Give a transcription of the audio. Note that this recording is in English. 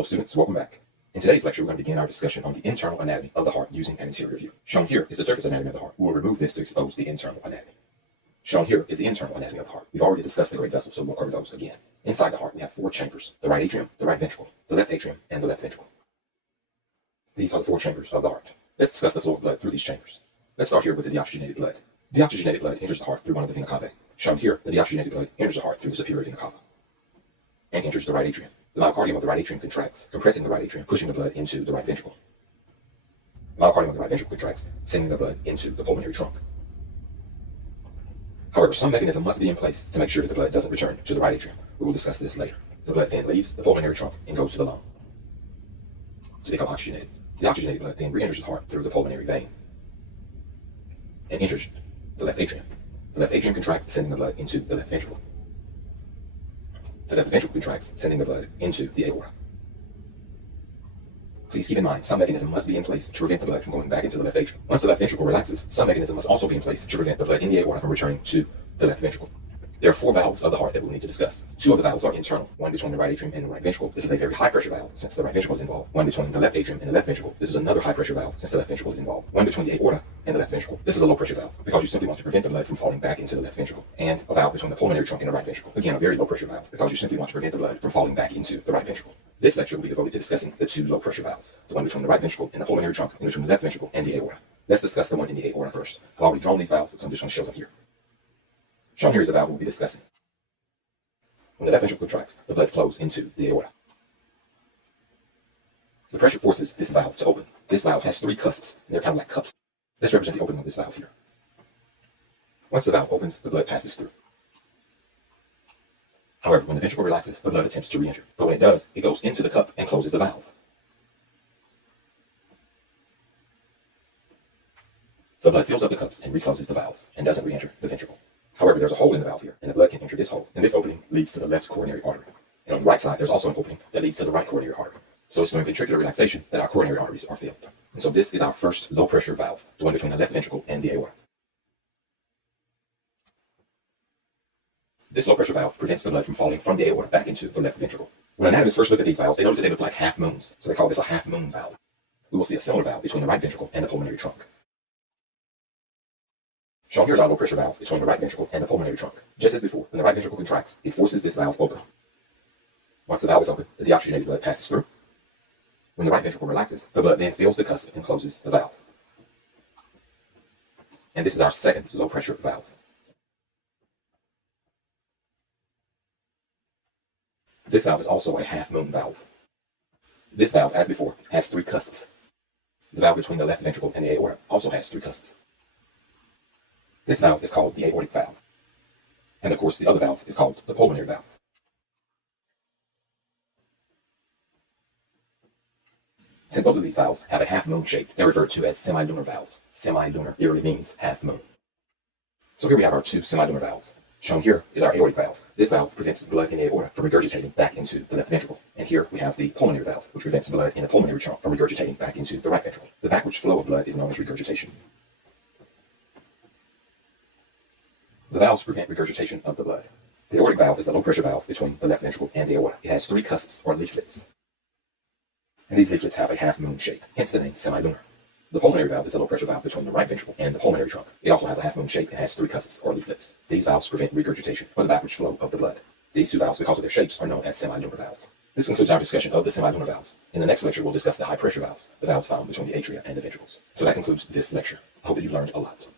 Hello students, welcome back. In today's lecture, we're going to begin our discussion on the internal anatomy of the heart using an interior view. Shown here is the surface anatomy of the heart. We will remove this to expose the internal anatomy. Shown here is the internal anatomy of the heart. We've already discussed the great vessels, so we'll cover those again. Inside the heart, we have four chambers: the right atrium, the right ventricle, the left atrium, and the left ventricle. These are the four chambers of the heart. Let's discuss the flow of blood through these chambers. Let's start here with the deoxygenated blood. Deoxygenated blood enters the heart through one of the vena cavae. Shown here, the deoxygenated blood enters the heart through the superior vena cava and enters the right atrium. The myocardium of the right atrium contracts, compressing the right atrium, pushing the blood into the right ventricle. The myocardium of the right ventricle contracts, sending the blood into the pulmonary trunk. However, some mechanism must be in place to make sure that the blood doesn't return to the right atrium. We will discuss this later. The blood then leaves the pulmonary trunk and goes to the lung to become oxygenated. The oxygenated blood then re-enters the heart through the pulmonary vein and enters the left atrium. The left atrium contracts, sending the blood into the left ventricle. The left ventricle contracts, sending the blood into the aorta. Please keep in mind, some mechanism must be in place to prevent the blood from going back into the left atrium. Once the left ventricle relaxes, some mechanism must also be in place to prevent the blood in the aorta from returning to the left ventricle. There are four valves of the heart that we'll need to discuss. Two of the valves are internal, one between the right atrium and the right ventricle. This is a very high pressure valve since the right ventricle is involved. One between the left atrium and the left ventricle. This is another high pressure valve since the left ventricle is involved. One between the aorta and the left ventricle. This is a low pressure valve because you simply want to prevent the blood from falling back into the left ventricle. And a valve between the pulmonary trunk and the right ventricle. Again, a very low pressure valve because you simply want to prevent the blood from falling back into the right ventricle. This lecture will be devoted to discussing the two low pressure valves, the one between the right ventricle and the pulmonary trunk, and between the left ventricle and the aorta. Let's discuss the one in the aorta first. I've already drawn these valves, so I'm just going to show them here. Shown here is the valve we'll be discussing. When the left ventricle contracts, the blood flows into the aorta. The pressure forces this valve to open. This valve has three cusps, and they're kind of like cups. Let's represent the opening of this valve here. Once the valve opens, the blood passes through. However, when the ventricle relaxes, the blood attempts to re-enter. But when it does, it goes into the cup and closes the valve. The blood fills up the cups and recloses the valves and doesn't re-enter the ventricle. However, there's a hole in the valve here, and the blood can enter this hole. And this opening leads to the left coronary artery. And on the right side, there's also an opening that leads to the right coronary artery. So it's during ventricular relaxation that our coronary arteries are filled. And so this is our first low pressure valve, the one between the left ventricle and the aorta. This low pressure valve prevents the blood from falling from the aorta back into the left ventricle. When anatomists first look at these valves, they notice that they look like half moons. So they call this a half moon valve. We will see a similar valve between the right ventricle and the pulmonary trunk. Shown here is our low pressure valve between the right ventricle and the pulmonary trunk. Just as before, when the right ventricle contracts, it forces this valve open. Once the valve is open, the deoxygenated blood passes through. When the right ventricle relaxes, the blood then fills the cusp and closes the valve. And this is our second low pressure valve. This valve is also a half moon valve. This valve, as before, has three cusps. The valve between the left ventricle and the aorta also has three cusps. This valve is called the aortic valve. And of course, the other valve is called the pulmonary valve. Since both of these valves have a half moon shape, they're referred to as semilunar valves. Semilunar literally means half moon. So here we have our two semilunar valves. Shown here is our aortic valve. This valve prevents blood in the aorta from regurgitating back into the left ventricle. And here we have the pulmonary valve, which prevents blood in the pulmonary trunk from regurgitating back into the right ventricle. The backwards flow of blood is known as regurgitation. The valves prevent regurgitation of the blood. The aortic valve is a low pressure valve between the left ventricle and the aorta. It has three cusps or leaflets. And these leaflets have a half moon shape, hence the name semilunar. The pulmonary valve is a low pressure valve between the right ventricle and the pulmonary trunk. It also has a half moon shape and has three cusps or leaflets. These valves prevent regurgitation or the backwards flow of the blood. These two valves, because of their shapes, are known as semilunar valves. This concludes our discussion of the semilunar valves. In the next lecture, we'll discuss the high pressure valves, the valves found between the atria and the ventricles. So that concludes this lecture. I hope that you learned a lot.